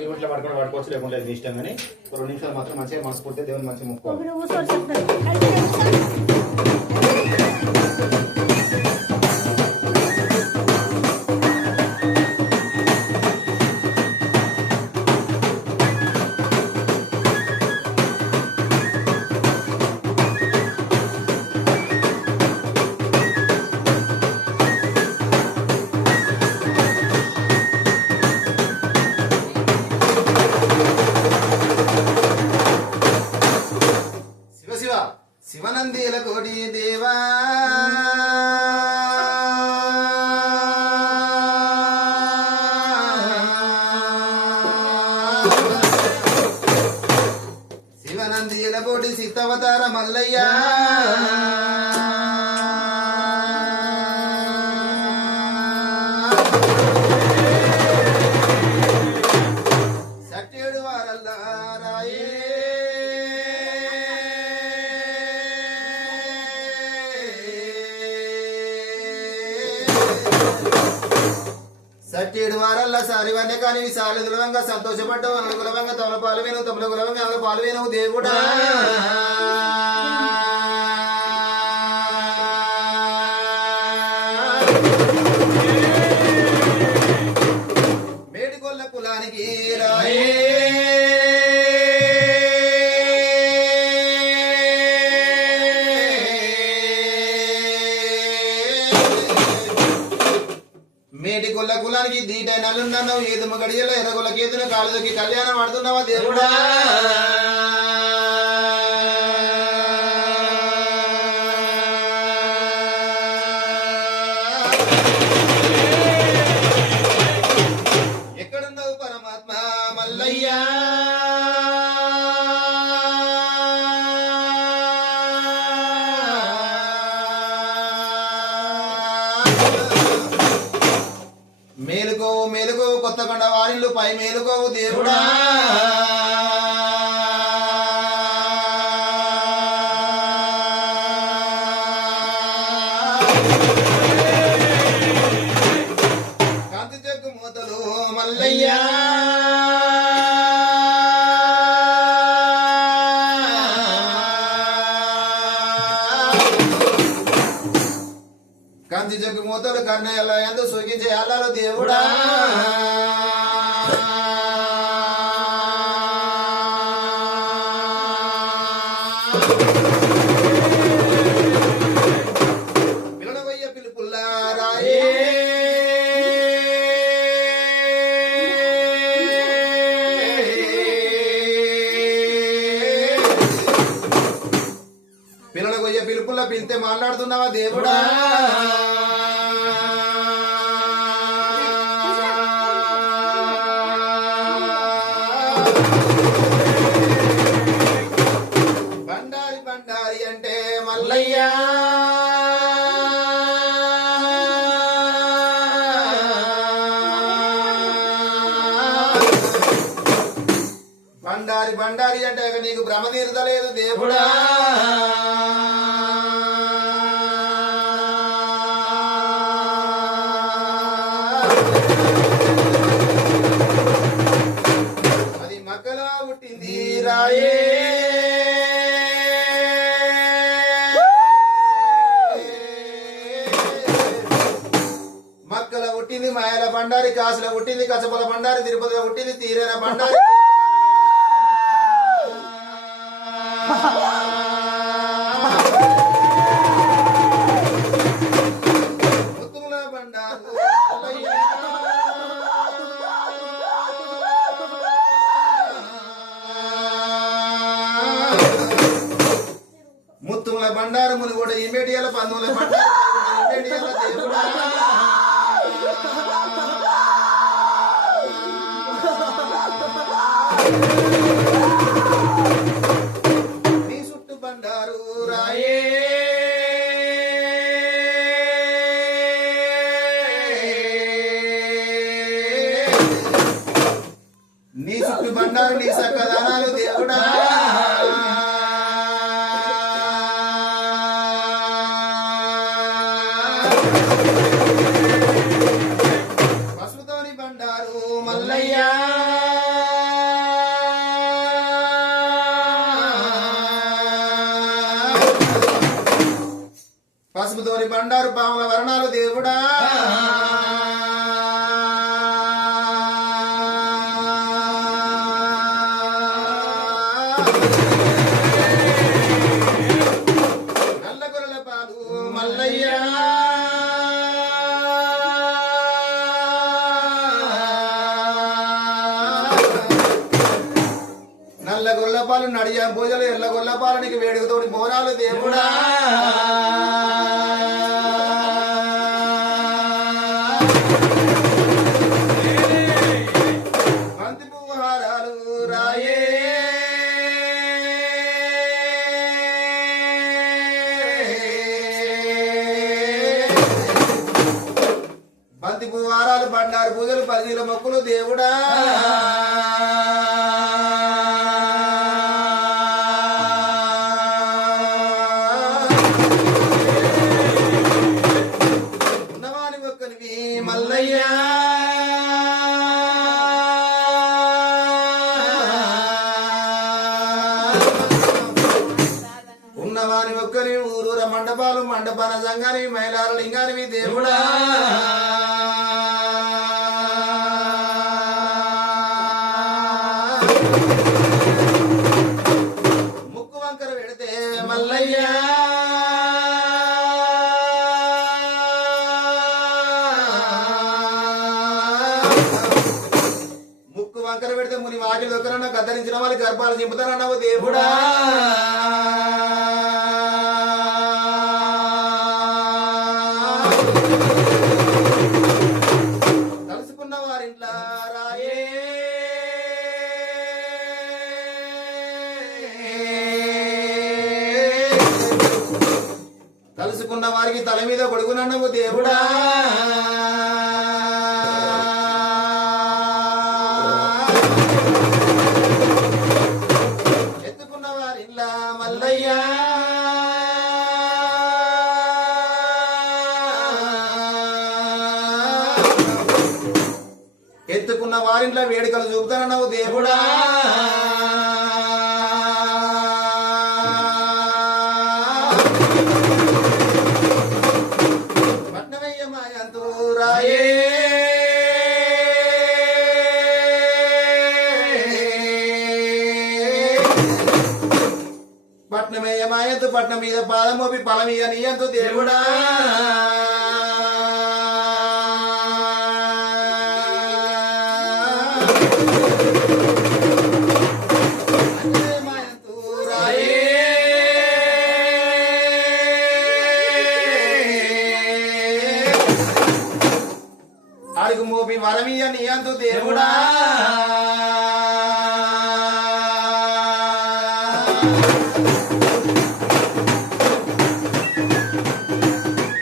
ఇట్లా పడుకొని పడుకోవచ్చు, లేకుంటే ఇష్టం. కానీ 2 నిమిషాలు మాత్రం మంచిగా మనస్ఫూర్తిగా దేవుని మంచిగా మొక్కుకోవాలి. శివనందేల కోటి దేవా శివనందేల కోటి సిద్ధవతార మల్లయ్య సట్టేడు వారల్లా రాయే సట్టేడు వారల్లా సారి వన్య కాని సారి గులవంగా సంతోషపడ్డావు అన్న గులవంగా తమల పాలు వేను తమల గులవంగా అన్న పాలు వేనవు దేవుడా మేడికొల్ల కులానికి రాయే మేడికొల్ల కులానికి దీట నలున్నావు ఏదుమ గడియలో ఎర్రగొల్ల కేతులు కాలుదొక్కి కళ్యాణం ఆడుతున్నావా దేవుడా ఎక్కడున్నావు పరమాత్మ మల్లయ్యా మేలుకోవు మేలుకోవు కొత్తకొండ వారిల్లు పై మేలుకోవు దేవుడా కాంతి చెక్కు మూతలు మల్లయ్యా కాంతి చెక్కు మూతలు కన్నయ్యల ఎందు సూచించే అల్లాలు దేవుడా పిల్లడవయ్య పిలుపుల్లా రాయే పిల్లడవయ్య పిలుపుల్లా పిలితే మాట్లాడుతున్నావా దేవుడా బండారి బండారి అంటే మల్లయ్యా బండారి బండారి అంటే నీకు భ్రమ తీరదలేదు దేవుడా అది మక్కలా పుట్టింది రాయే మక్కల పుట్టింది మాయల బండారి కాసుల పుట్టింది కచపల బండారి తిరుపతిలో పుట్టింది తీరైన బండారి ముత్తుముల బండారు ముత్తుముల బండారు మునుగోడ ఇమేడియల పందుముల బండారు ఇమేడియల దేవుడా నీ చుట్టు బండారు రాయే నీ చుట్టు బండారు నీ సక్కదనాలు దేవుడా పసుతోని బండారు మల్లయ్యా పసుపుతోని బండారు పాముల వర్ణాలు దేవుడా నల్ల గొర్రెల పాలు మల్లయ్య నల్ల గొల్లపాలు నడియా పూజలు ఎల్ల గొల్లపాలనికి వేడుకతోటి బోనాలు దేవుడా బంతి పువ్వుహారాలు రాయే బంతి పువ్వుహారాలు బండారు పూజలు 10 మొక్కులు దేవుడా మల్లయ్యా ఉన్నవాని ఒక్కరి ఊరూర మండపాలు మండపాన సంఘాని మైలార లింగానివి దేవుడా ముక్కు వంకర పెడితే మల్లయ్యా వంకర పెడితే ముని వాటి దొక్కరన్నా కత్తరించిన వాళ్ళు గర్భాలు చింపుతారన్నావు దేవుడా తలుసుకున్న వారింట్లా రాయే తలుసుకున్న వారికి తల మీద కొడుకునన్నావు దేవుడా మల్లయ్యా ఎత్తుకున్న వారింట్లో వేడుకలు చూపుతానన్నావు దేవుడా పట్నమయ్య మాయంతూ రాయే పట్నమేయ మాయంతు పట్నం మీద పాదమోపి పలమీయ నీయంతు దేవుడా మాయంతు రాయే అడుగు మోపి వరమీయ నీయంతు దేవుడా